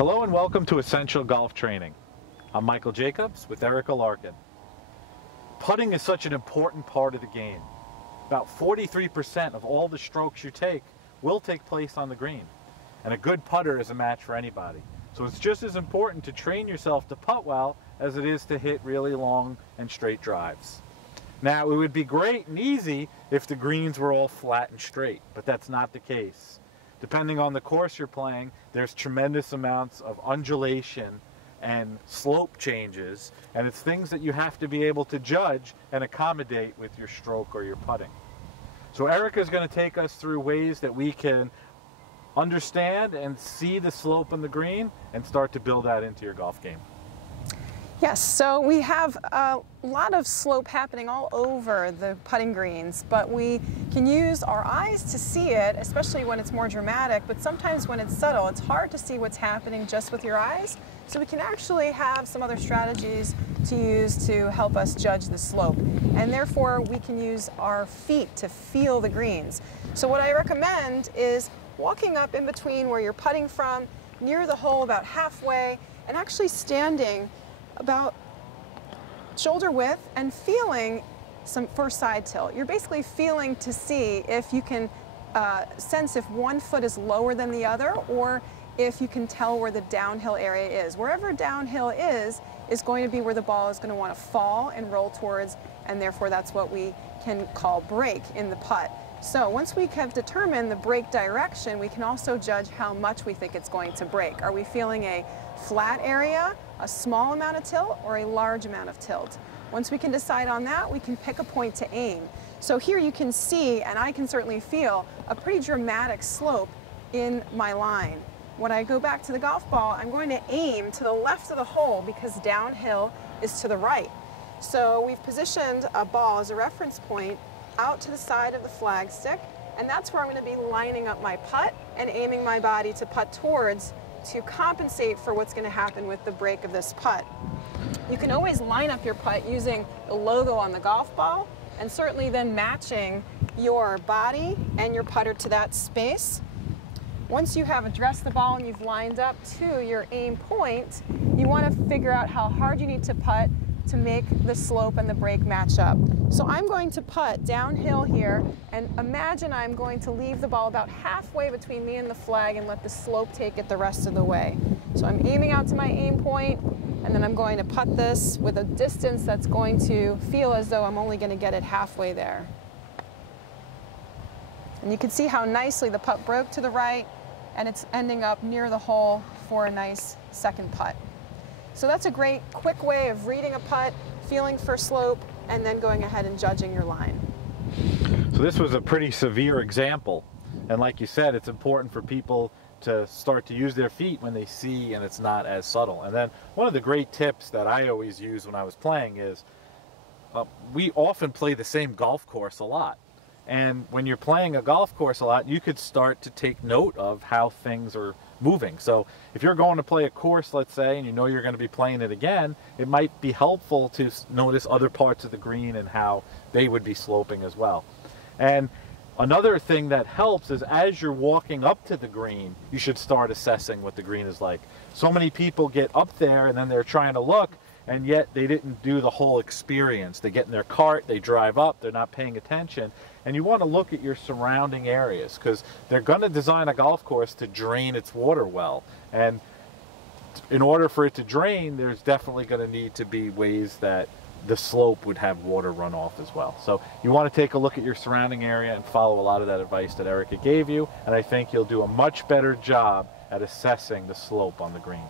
Hello and welcome to Essential Golf Training. I'm Michael Jacobs with Erica Larkin. Putting is such an important part of the game. About 43% of all the strokes you take will take place on the green. And a good putter is a match for anybody. So it's just as important to train yourself to putt well as it is to hit really long and straight drives. Now, it would be great and easy if the greens were all flat and straight, but that's not the case. Depending on the course you're playing, there's tremendous amounts of undulation and slope changes, and it's things that you have to be able to judge and accommodate with your stroke or your putting. So Erica is going to take us through ways that we can understand and see the slope on the green and start to build that into your golf game. Yes, so we have a lot of slope happening all over the putting greens, but we can use our eyes to see it, especially when it's more dramatic, but sometimes when it's subtle, it's hard to see what's happening just with your eyes. So we can actually have some other strategies to use to help us judge the slope. And therefore, we can use our feet to feel the greens. So what I recommend is walking up in between where you're putting from, near the hole about halfway, and actually standing about shoulder width and feeling some first side tilt. You're basically feeling to see if you can sense if one foot is lower than the other, or if you can tell where the downhill area is. Wherever downhill is going to be where the ball is going to want to fall and roll towards, and therefore that's what we can call break in the putt. So once we have determined the break direction, we can also judge how much we think it's going to break. Are we feeling a flat area, a small amount of tilt, or a large amount of tilt? Once we can decide on that, we can pick a point to aim. So here you can see, and I can certainly feel, a pretty dramatic slope in my line. When I go back to the golf ball, I'm going to aim to the left of the hole because downhill is to the right. So we've positioned a ball as a reference point out to the side of the flagstick, and that's where I'm going to be lining up my putt and aiming my body to putt towards to compensate for what's going to happen with the break of this putt. You can always line up your putt using the logo on the golf ball, and certainly then matching your body and your putter to that space. Once you have addressed the ball and you've lined up to your aim point, you want to figure out how hard you need to putt to make the slope and the break match up. So I'm going to putt downhill here, and imagine I'm going to leave the ball about halfway between me and the flag and let the slope take it the rest of the way. So I'm aiming out to my aim point, and then I'm going to putt this with a distance that's going to feel as though I'm only going to get it halfway there. And you can see how nicely the putt broke to the right, and it's ending up near the hole for a nice second putt. So that's a great quick way of reading a putt, feeling for slope, and then going ahead and judging your line. So this was a pretty severe example, and like you said, it's important for people to start to use their feet when they see and it's not as subtle. And then one of the great tips that I always use when I was playing is we often play the same golf course a lot. And when you're playing a golf course a lot, you could start to take note of how things are moving. So if you're going to play a course, let's say, and you know you're going to be playing it again, it might be helpful to notice other parts of the green and how they would be sloping as well. And another thing that helps is as you're walking up to the green, you should start assessing what the green is like. So many people get up there and then they're trying to look, and yet they didn't do the whole experience. They get in their cart, they drive up, they're not paying attention. And you want to look at your surrounding areas, because they're going to design a golf course to drain its water well. And in order for it to drain, there's definitely going to need to be ways that the slope would have water run off as well. So you want to take a look at your surrounding area and follow a lot of that advice that Erica gave you, and I think you'll do a much better job at assessing the slope on the green.